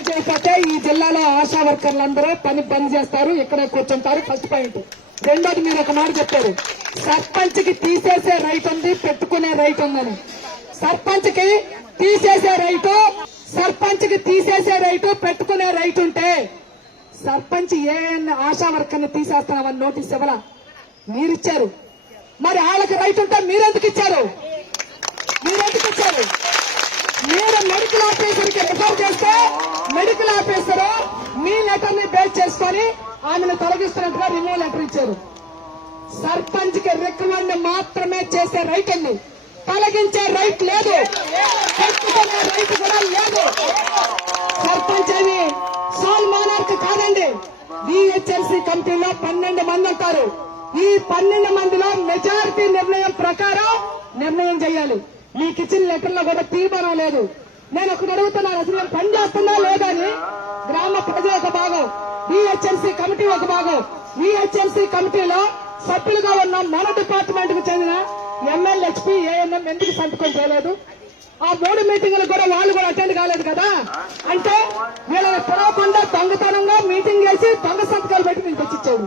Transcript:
ఈ జిల్లాలో ఆశా వర్కర్లు అందరూ పని బంద్ చేస్తారు ఇక్కడే కూర్చుంటారు ఫస్ట్ పాయింట్ రెండోది మీరు ఒక మాట చెప్పారు. సర్పంచ్కి తీసేసే రైట్ ఉంది పెట్టుకునే రైట్ ఉందని. సర్పంచ్కి తీసేసే రైటు సర్పంచ్కి తీసేసే రైటు పెట్టుకునే రైట్ ఉంటే సర్పంచ్ ఏ ఆశా వర్కర్ని తీసేస్తున్నామని నోటీస్ ఇవ్వరా మీరిచ్చారు మరి వాళ్ళకి రైట్ ఉంటే మీరెందుకు ఇచ్చారు? మీరెందుకు ఇచ్చారు? మీరు మెడికల్ ఆఫీసర్కి రిఫర్ చేస్తే మెడికల్ ఆఫీసర్ మీ లెటర్ని బేస్ చేసుకొని ఆమెను తొలగిస్తున్నట్టుగా రిమూవ్ లెటర్ ఇచ్చారు. సర్పంచ్కి రికమెండ్ మాత్రమే చేసే రైట్ ఉంది తొలగించే రైట్ లేదు. రైట్ కూడా లేదు. సర్పంచ్ అని సోల్ మానార్క్ కాదండి. డిహెచ్ఎల్సి కమిటీలో పన్నెండు మంది ఉంటారు. ఈ పన్నెండు మందిలో మెజారిటీ నిర్ణయం ప్రకారం నిర్ణయం చేయాలి. మీకు ఇచ్చిన లెటర్లో కూడా తీర్మానం లేదు. నేను ఒకటి అడుగుతున్నాను అసలు నేను పని చేస్తున్నా లేదని గ్రామ ప్రజలు ఒక భాగం బిహెచ్ఎంసీ కమిటీ ఒక భాగం. విహెచ్ఎంసీ కమిటీలో సభ్యులుగా ఉన్న మన డిపార్ట్మెంట్కు చెందిన ఎమ్మెల్యేహెచ్పి ఏఎన్ఎం ఎందుకు సంతకం చేయలేదు? ఆ బోర్డు మీటింగ్లు కూడా వాళ్ళు కూడా అటెండ్ కాలేదు కదా? అంటే వీళ్ళని పిలవకుండా దొంగతనంగా మీటింగ్ చేసి దొంగ సంతకాలు పెట్టి మీకు తెచ్చిచ్చాడు